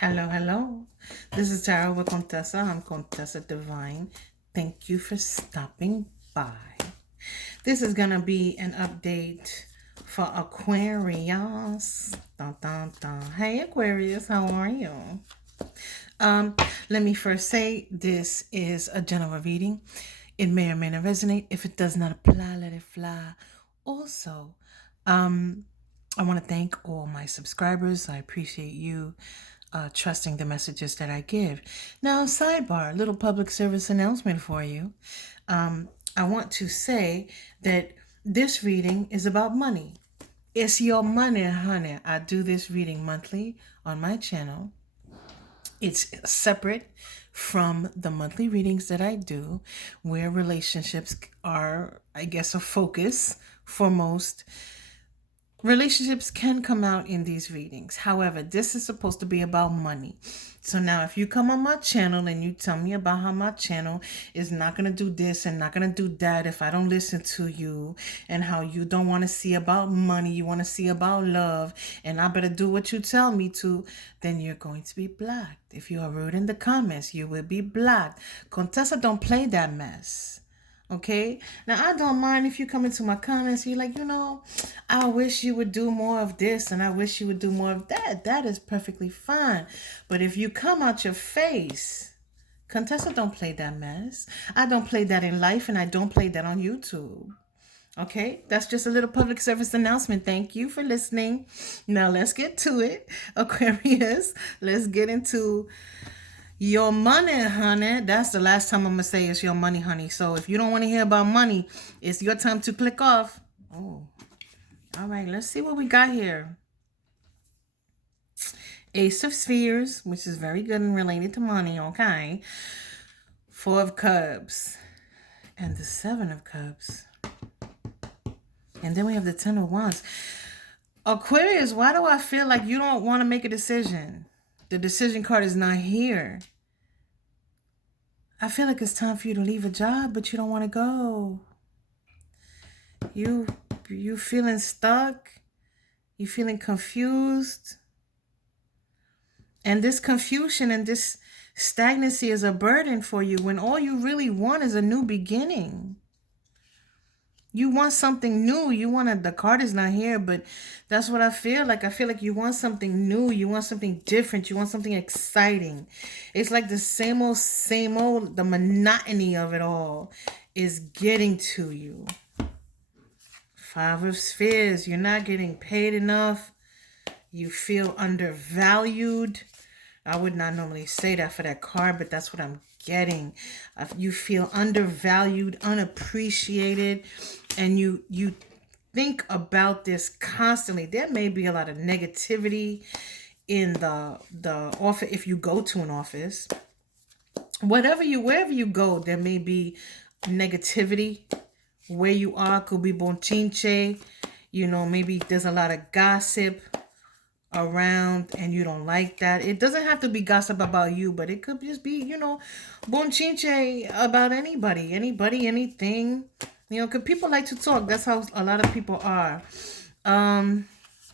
Hello, hello. This is Tara with Contessa. I'm Contessa Divine. Thank you for stopping by. This is going to be an update for Aquarius. Dun, dun, dun. Hey, Aquarius, how are you? Let me first say this is a general reading. It may or may not resonate. If it does not apply, let it fly. Also, I want to thank all my subscribers. I appreciate you trusting the messages that I give. Now, sidebar, little public service announcement for you. I want to say that this reading is about money. It's your money, honey. I do this reading monthly on my channel. It's separate from the monthly readings that I do, where relationships are, I guess, a focus for most. Relationships can come out in these readings. However, this is supposed to be about money. So now if you come on my channel and you tell me about how my channel is not going to do this and not going to do that if I don't listen to you, and how you don't want to see about money, you want to see about love, and I better do what you tell me to, then you're going to be blocked. If you are rude in the comments, you will be blocked. Contessa don't play that mess. Okay, now I don't mind if you come into my comments, you're like, I wish you would do more of this and I wish you would do more of that. That is perfectly fine. But if you come out your face, Contessa don't play that mess. I don't play that in life and I don't play that on YouTube. Okay, that's just a little public service announcement. Thank you for listening. Now let's get to it. Aquarius, let's get into your money, honey. That's the last time I'm going to say it's your money, honey. So if you don't want to hear about money, it's your time to click off. Oh, all right. Let's see what we got here. Ace of Spheres, which is very good and related to money, okay. Four of Cups. And the Seven of Cups. And then we have the Ten of Wands. Aquarius, why do I feel like you don't want to make a decision? The decision card is not here. I feel like it's time for you to leave a job, but you don't want to go. You feeling stuck? You feeling confused? And this confusion and this stagnancy is a burden for you when all you really want is a new beginning. You want something new. The card is not here, but that's what I feel like. I feel like you want something new. You want something different. You want something exciting. It's like the same old, the monotony of it all is getting to you. Five of Spheres. You're not getting paid enough. You feel undervalued. I would not normally say that for that card, but that's what I'm getting. You feel undervalued, unappreciated, and you think about this constantly. There may be a lot of negativity in the office if you go to an office. Wherever you go, there may be negativity. Where you are could be bonchinche. Maybe there's a lot of gossip around and you don't like that. It doesn't have to be gossip about you, but it could just be, bonchinche about anybody, anything. Because people like to talk. That's how a lot of people are.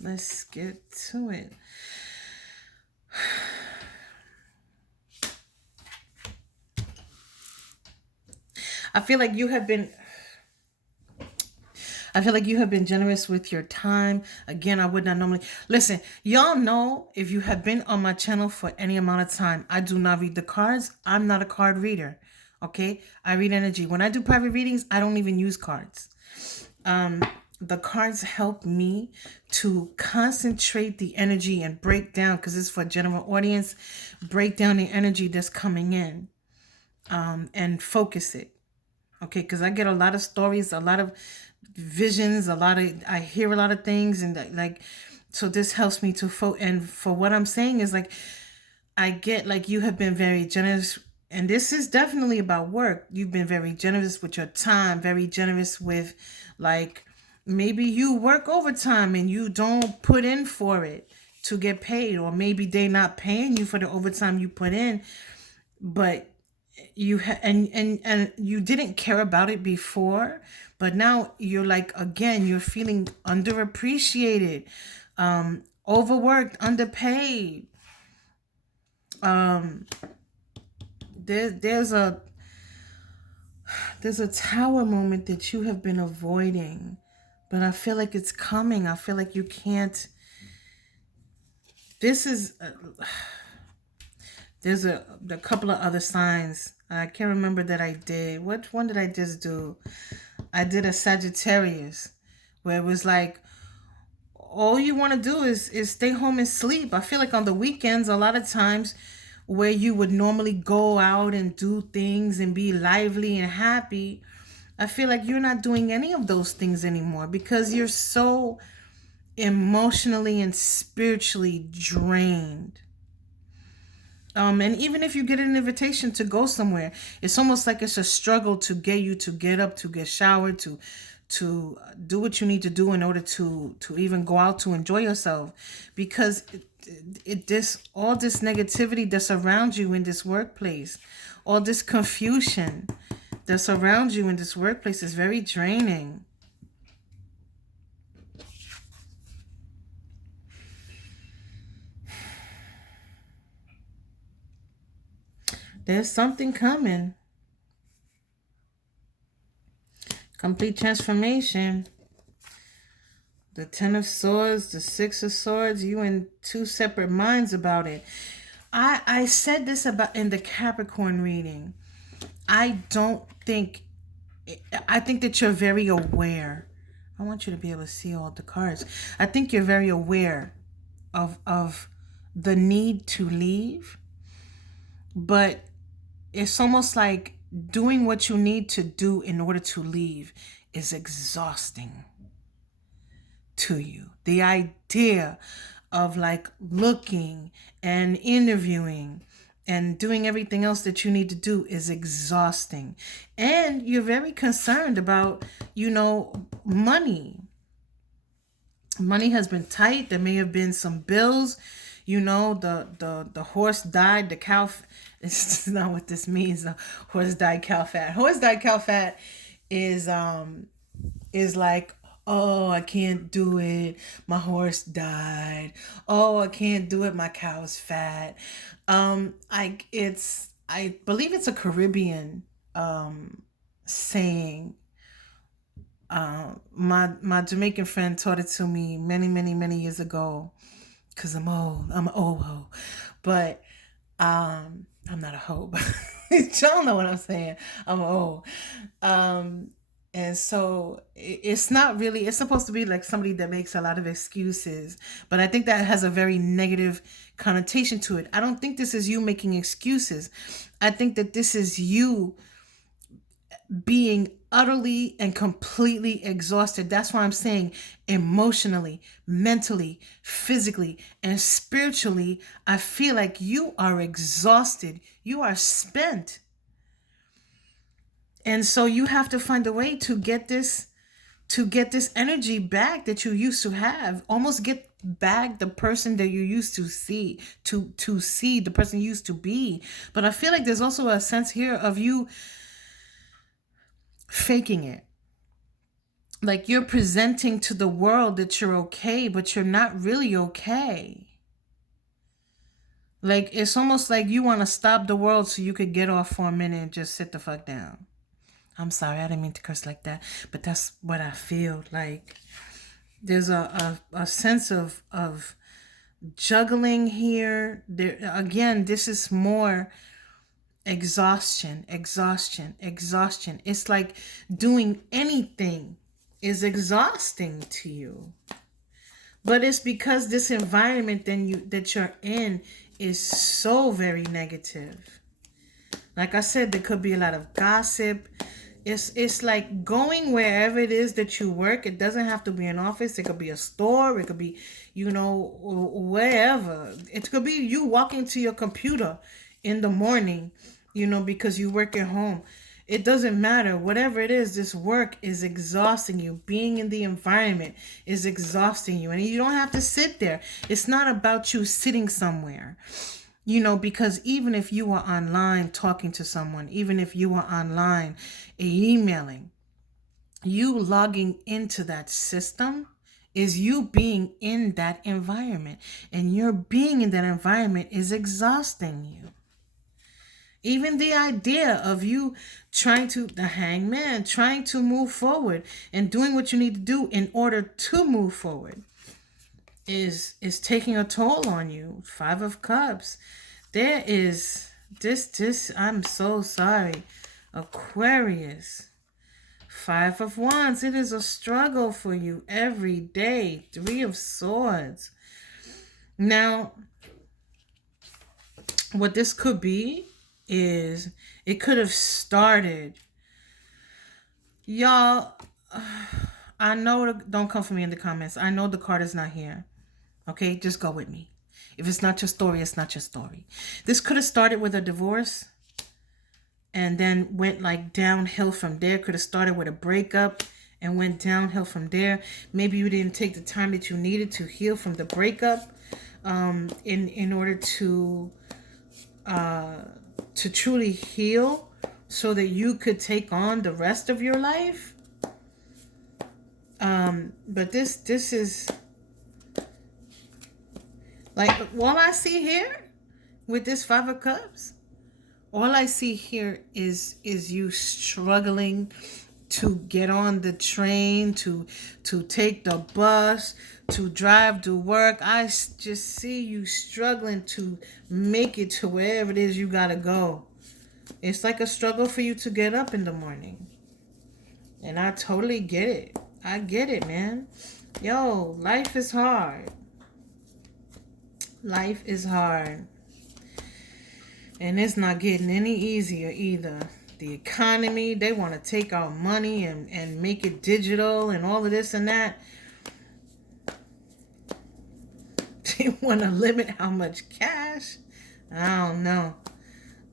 Let's get to it. I feel like you have been generous with your time. Again, I would not normally... Listen, y'all know if you have been on my channel for any amount of time, I do not read the cards. I'm not a card reader, okay? I read energy. When I do private readings, I don't even use cards. The cards help me to concentrate the energy and break down, because it's for a general audience, break down the energy that's coming in and focus it, okay? Because I get a lot of stories, a lot of visions, I hear a lot of things, and so this helps me to and for what I'm saying is I get you have been very generous, and this is definitely about work. You've been very generous with your time, very generous with maybe you work overtime and you don't put in for it to get paid, or maybe they're not paying you for the overtime you put in, but you and you didn't care about it before, but now you're again, you're feeling underappreciated, overworked, underpaid. Um, there's a tower moment that you have been avoiding, but I feel like it's coming. I feel like you can't. This is there's a couple of other signs. I can't remember that I did. Which one did I just do? I did a Sagittarius, where it was like all you want to do is stay home and sleep. I feel like on the weekends, a lot of times where you would normally go out and do things and be lively and happy, I feel like you're not doing any of those things anymore because you're so emotionally and spiritually drained. And even if you get an invitation to go somewhere, it's almost like it's a struggle to get you to get up, to get showered, to do what you need to do in order to even go out to enjoy yourself, because this all this negativity that surrounds you in this workplace, all this confusion that surrounds you in this workplace is very draining. There's something coming. Complete transformation. The Ten of Swords, the Six of Swords, you in two separate minds about it. I said this about in the Capricorn reading. I think that you're very aware. I want you to be able to see all the cards. I think you're very aware of the need to leave, but it's almost like doing what you need to do in order to leave is exhausting to you. The idea of like looking and interviewing and doing everything else that you need to do is exhausting. And you're very concerned about, money. Money has been tight. There may have been some bills. The horse died, the cow. It's not what this means. The horse died, cow fat. Horse died, cow fat is like, oh, I can't do it. My horse died. Oh, I can't do it. My cow's fat. I believe it's a Caribbean saying. My Jamaican friend taught it to me many years ago, because I'm old. I'm an old hoe. But I'm not a hoe. Y'all know what I'm saying. I'm old. And so it's not really, it's supposed to be like somebody that makes a lot of excuses. But I think that has a very negative connotation to it. I don't think this is you making excuses. I think that this is you being utterly and completely exhausted. That's why I'm saying emotionally, mentally, physically, and spiritually, I feel like you are exhausted. You are spent. And so you have to find a way to get this energy back that you used to have. Almost get back the person that you used to see, to see the person you used to be. But I feel like there's also a sense here of you faking it. Like you're presenting to the world that you're okay, but you're not really okay. Like it's almost like you want to stop the world so you could get off for a minute and just sit the fuck down. I'm sorry, I didn't mean to curse like that, but that's what I feel like. There's a sense of juggling here. There again, this is more exhaustion. It's like doing anything is exhausting to you. But it's because this environment that you're in is so very negative. Like I said, there could be a lot of gossip. It's like going wherever it is that you work. It doesn't have to be an office. It could be a store. It could be, wherever. It could be you walking to your computer in the morning, because you work at home. It doesn't matter. Whatever it is, this work is exhausting you. Being in the environment is exhausting you. And you don't have to sit there. It's not about you sitting somewhere. Because even if you are online talking to someone, even if you are online emailing, you logging into that system is you being in that environment. And your being in that environment is exhausting you. Even the idea of you the hangman, trying to move forward and doing what you need to do in order to move forward is taking a toll on you. 5 of Cups. There is this I'm so sorry. Aquarius. 5 of Wands. It is a struggle for you every day. 3 of Swords. Now, what this could be is it could have started. Y'all, I know, don't come for me in the comments. I know the card is not here. Okay, just go with me. If it's not your story, it's not your story. This could have started with a divorce and then went like downhill from there. Could have started with a breakup and went downhill from there. Maybe you didn't take the time that you needed to heal from the breakup in order to truly heal so that you could take on the rest of your life. But this is like, all I see here with this 5 of Cups, all I see here is you struggling to get on the train, to take the bus, to drive to work. I just see you struggling to make it to wherever it is you gotta go. It's like a struggle for you to get up in the morning. And I totally get it. I get it, man. Yo, life is hard. Life is hard. And it's not getting any easier either. The economy, they want to take our money and make it digital and all of this and that. They want to limit how much cash. I don't know.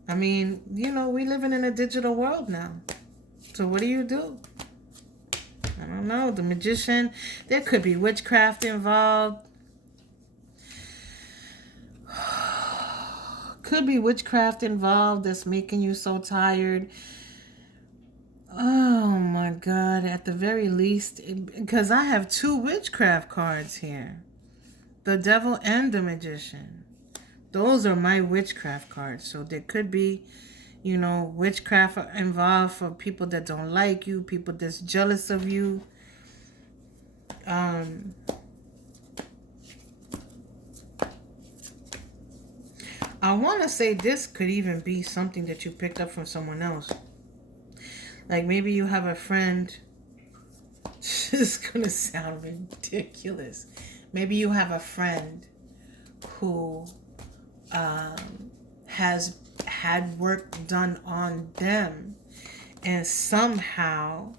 I mean, we living in a digital world now. So what do? I don't know. The Magician. There could be witchcraft involved. Could be witchcraft involved that's making you so tired. Oh my God. At the very least, because I have 2 witchcraft cards here. The Devil and the Magician. Those are my witchcraft cards. So there could be, witchcraft involved for people that don't like you, people that's jealous of you. I want to say this could even be something that you picked up from someone else. Like maybe you have a friend. This is going to sound ridiculous. Maybe you have a friend who has had work done on them. And somehow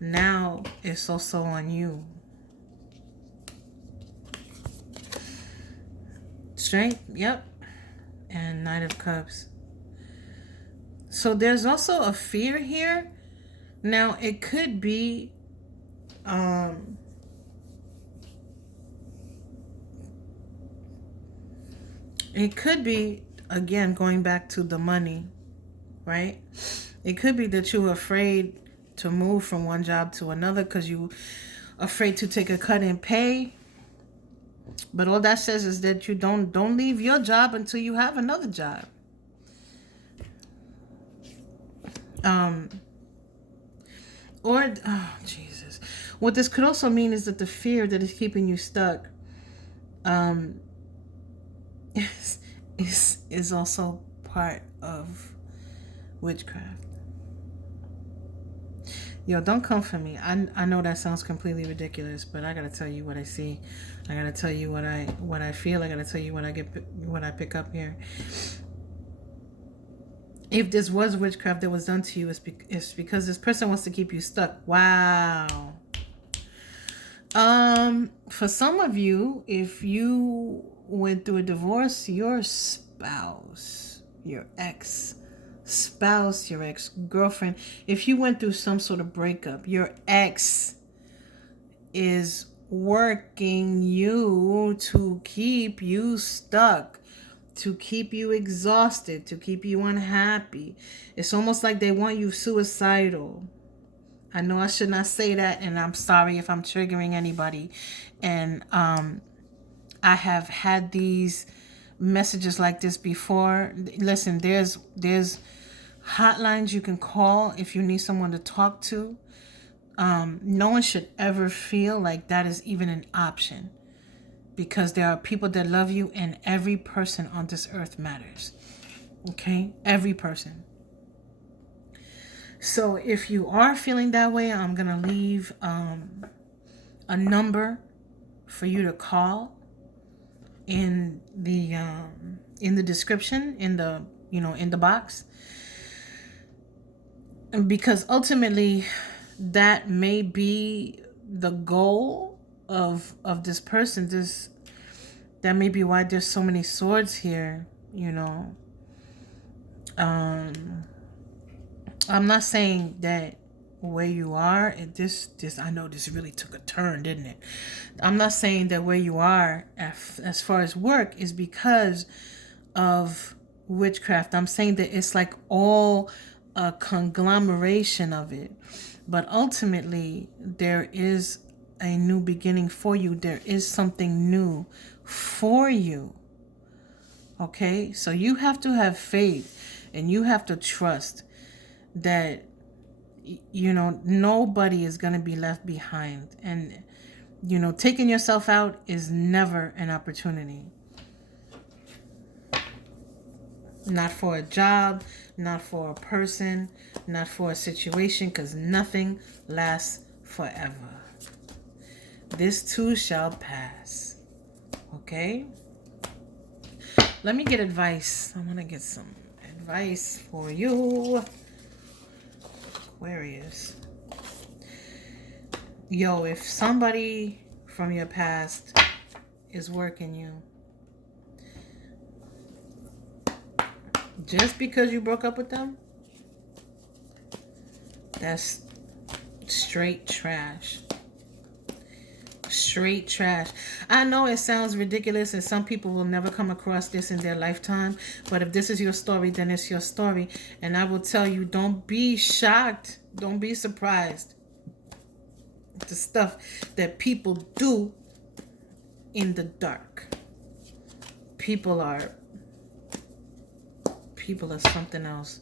now it's also on you. Strength, yep. And Knight of Cups. So there's also a fear here. Now it could be again going back to the money, right? It could be that you're afraid to move from one job to another because you're afraid to take a cut in pay. But all that says is that you don't leave your job until you have another job. Jesus. What this could also mean is that the fear that is keeping you stuck is also part of witchcraft. Yo, don't come for me. I know that sounds completely ridiculous, but I gotta tell you what I see. I gotta tell you what I feel. I gotta tell you what I pick up here. If this was witchcraft that was done to you, it's because this person wants to keep you stuck. Wow. For some of you, if you went through a divorce, your spouse, your ex-spouse, your ex-girlfriend, if you went through some sort of breakup, your ex is working you to keep you stuck, to keep you exhausted, to keep you unhappy. It's almost like they want you suicidal. I know I should not say that, and I'm sorry if I'm triggering anybody. And I have had these messages like this before. Listen, there's hotlines you can call if you need someone to talk to. No one should ever feel like that is even an option, because there are people that love you, and every person on this earth matters. Okay? Every person. So if you are feeling that way, I'm going to leave a number for you to call in the description, in the box. Because ultimately that may be the goal of this person. That may be why there's so many swords here, I'm not saying that where you are, I know this really took a turn, didn't it? I'm not saying that where you are as far as work is because of witchcraft. I'm saying that it's like all a conglomeration of it. But ultimately, there is a new beginning for you. There is something new for you. Okay? So you have to have faith, and you have to trust that nobody is going to be left behind. And taking yourself out is never an opportunity. Not for a job, not for a person, not for a situation, because nothing lasts forever. This too shall pass. Okay? Let me get advice. I want to get some advice for you, Aquarius. Yo, if somebody from your past is working you, just because you broke up with them, that's straight trash. Straight trash. I know it sounds ridiculous, and some people will never come across this in their lifetime, but if this is your story, then it's your story. And I will tell you, don't be shocked, don't be surprised. The stuff that people do in the dark. People are something else.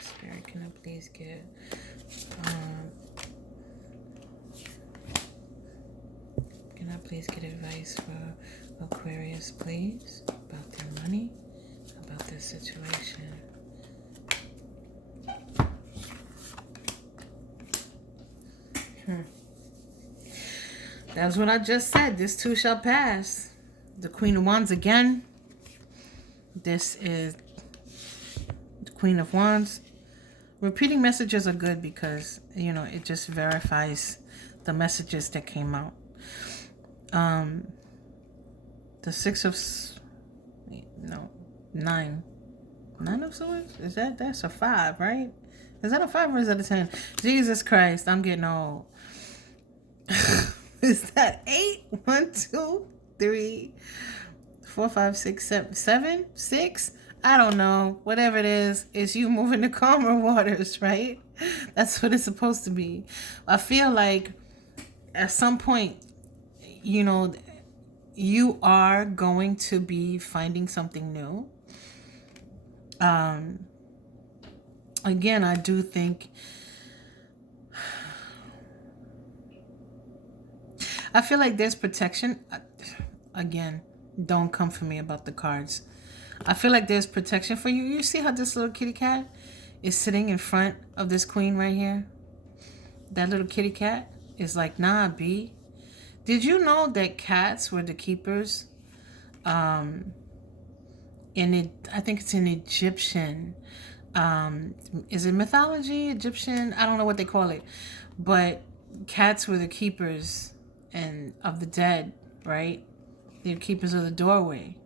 Spirit, can I please get advice for Aquarius, please, about their money, about this situation? That's what I just said. This too shall pass. The Queen of Wands again. This is the Queen of Wands. Repeating messages are good because, it just verifies the messages that came out. The Nine of Swords? That's a 5, right? Is that a 5 or is that a 10? Jesus Christ, I'm getting old. Is that 8? 1, 2, 3, 4, 5, 6, 7, 6? I don't know. Whatever it is, it's you moving to calmer waters, right? That's what it's supposed to be. I feel like at some point, you are going to be finding something new. Again, I do think, I feel like there's protection. Again, don't come for me about the cards. I feel like there's protection for you. You see how this little kitty cat is sitting in front of this queen right here? That little kitty cat is like, nah, B. Did you know that cats were the keepers? I think it's in Egyptian. Is it mythology? Egyptian? I don't know what they call it. But cats were the keepers of the dead, right? They're keepers of the doorway.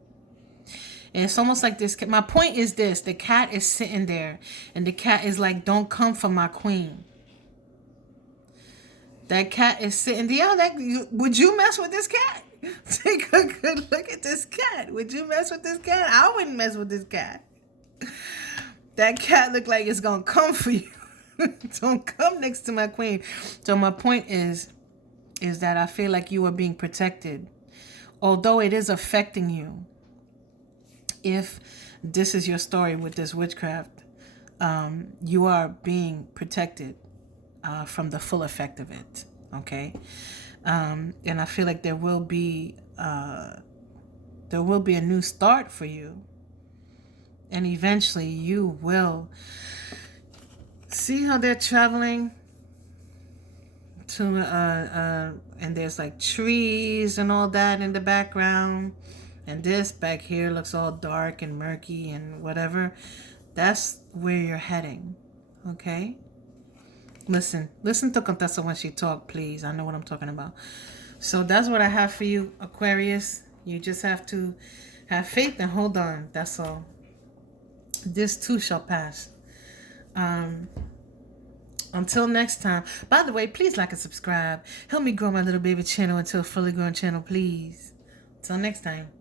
And it's almost like this. My point is this. The cat is sitting there. And the cat is like, don't come for my queen. That cat is sitting there. Would you mess with this cat? Take a good look at this cat. Would you mess with this cat? I wouldn't mess with this cat. That cat look like it's gonna come for you. Don't come next to my queen. So my point is that I feel like you are being protected. Although it is affecting you, if this is your story with this witchcraft, you are being protected from the full effect of it. Okay, and I feel like there will be a new start for you, and eventually you will see how they're traveling to and there's like trees and all that in the background, and this back here looks all dark and murky and whatever. That's where you're heading. Okay, listen to Contessa when she talk, please. I know what I'm talking about. So that's what I have for you, Aquarius. You just have to have faith and hold on. That's all. This too shall pass. Until next time. By the way, please like and subscribe. Help me grow my little baby channel into a fully grown channel, please. Until next time.